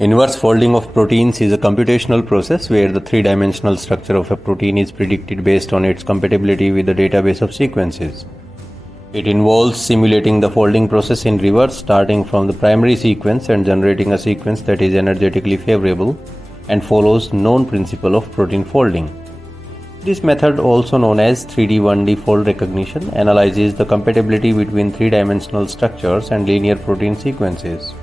Inverse folding of proteins is a computational process where the three-dimensional structure of a protein is predicted based on its compatibility with the database of sequences. It involves simulating the folding process in reverse, starting from the primary sequence and generating a sequence that is energetically favorable and follows known principle of protein folding. This method, also known as 3D 1D fold recognition, analyzes the compatibility between three-dimensional structures and linear protein sequences.